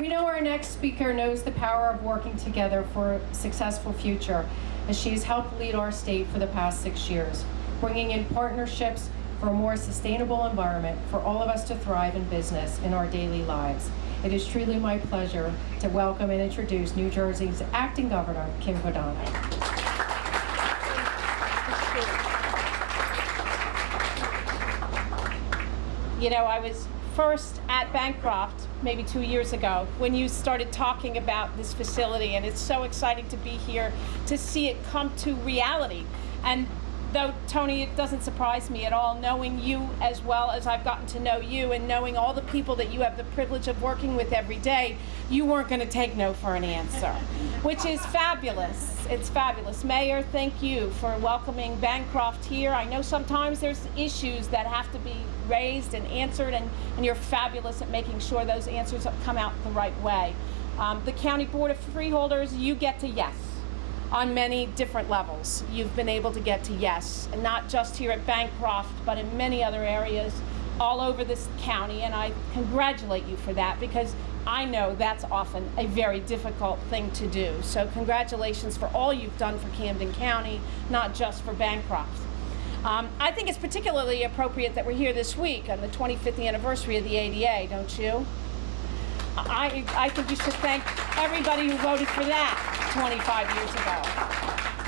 We know our next speaker knows the power of working together for a successful future, as she has helped lead our state for the past 6 years, bringing in partnerships for a more sustainable environment for all of us to thrive in business in our daily lives. It is truly my pleasure to welcome and introduce New Jersey's Acting Governor, Kim Guadagno. You know, I was first at Bancroft maybe 2 years ago when you started talking about this facility, and it's so exciting to be here to see it come to reality. And though, Tony, it doesn't surprise me at all, knowing you as well as I've gotten to know you and knowing all the people that you have the privilege of working with every day, you weren't going to take no for an answer, which is fabulous. It's fabulous. Mayor, thank you for welcoming Bancroft here. I know sometimes there's issues that have to be raised and answered, and you're fabulous at making sure those answers come out the right way. The County Board of Freeholders, you get to yes. On many different levels, you've been able to get to yes, and not just here at Bancroft, but in many other areas all over this county, and I congratulate you for that, because I know that's often a very difficult thing to do. So congratulations for all you've done for Camden County, not just for Bancroft. I think it's particularly appropriate that we're here this week on the 25th anniversary of the ADA, don't you? I think you should thank everybody who voted for that 25 years ago.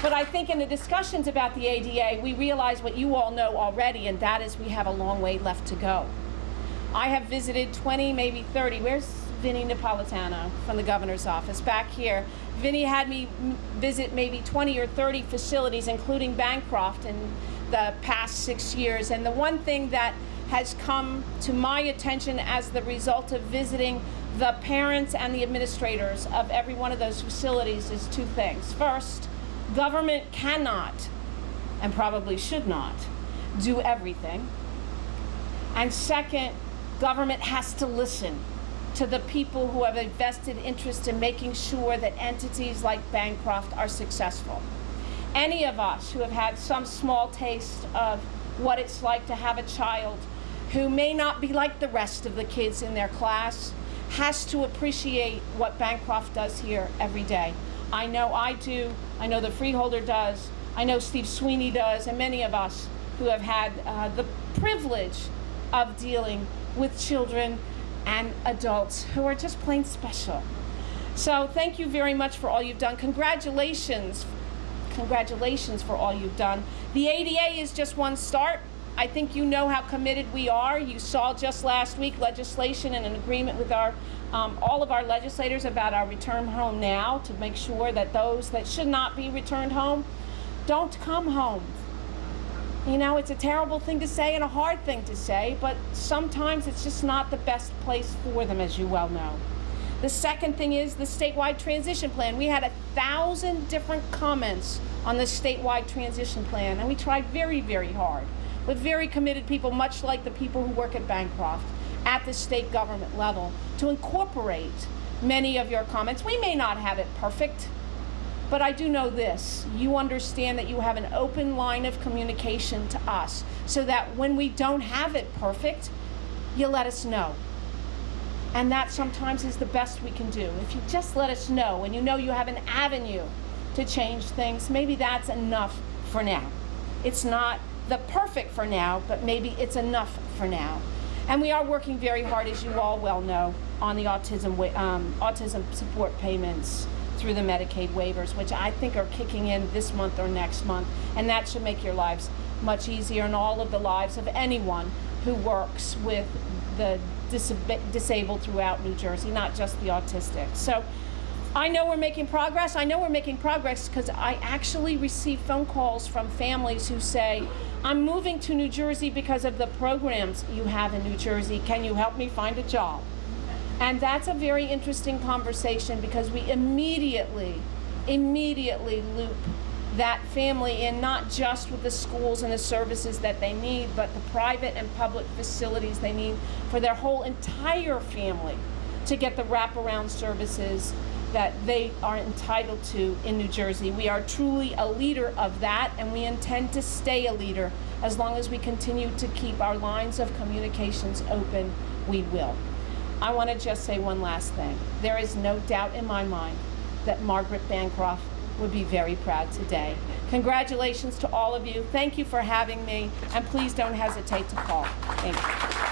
But I think in the discussions about the ADA, we realize what you all know already, and that is we have a long way left to go. I have visited 20, maybe 30. Where's Vinnie Napolitano from the governor's office? Back here. Vinnie had me visit maybe 20 or 30 facilities, including Bancroft, in the past 6 years. And the one thing that has come to my attention as the result of visiting the parents and the administrators of every one of those facilities is two things. First, government cannot, and probably should not, do everything. And second, government has to listen to the people who have a vested interest in making sure that entities like Bancroft are successful. Any of us who have had some small taste of what it's like to have a child who may not be like the rest of the kids in their class has to appreciate what Bancroft does here every day. I know I do, I know the Freeholder does, I know Steve Sweeney does, and many of us who have had the privilege of dealing with children and adults who are just plain special. So thank you very much for all you've done. Congratulations for all you've done. The ADA is just one start. I think you know how committed we are. You saw just last week legislation and an agreement with our all of our legislators about our return home now, to make sure that those that should not be returned home don't come home. You know, it's a terrible thing to say and a hard thing to say, but sometimes it's just not the best place for them, as you well know. The second thing is the statewide transition plan. We had 1,000 different comments on the statewide transition plan, and we tried very, very hard with very committed people, much like the people who work at Bancroft, at the state government level, to incorporate many of your comments. We may not have it perfect, but I do know this. You understand that you have an open line of communication to us, so that when we don't have it perfect, you let us know. And that sometimes is the best we can do. If you just let us know, and you know you have an avenue to change things, maybe that's enough for now. It's not the perfect for now, but maybe it's enough for now. And we are working very hard, as you all well know, on the autism support payments through the Medicaid waivers, which I think are kicking in this month or next month, and that should make your lives much easier, and all of the lives of anyone who works with the disabled throughout New Jersey, not just the autistic. So I know we're making progress. I know we're making progress because I actually receive phone calls from families who say, I'm moving to New Jersey because of the programs you have in New Jersey. Can you help me find a job? And that's a very interesting conversation, because we immediately loop that family in, not just with the schools and the services that they need, but the private and public facilities they need for their whole entire family to get the wraparound services that they are entitled to in New Jersey. We are truly a leader of that, and we intend to stay a leader. As long as we continue to keep our lines of communications open, we will. I want to just say one last thing. There is no doubt in my mind that Margaret Bancroft would be very proud today. Congratulations to all of you. Thank you for having me, and please don't hesitate to call. Thank you.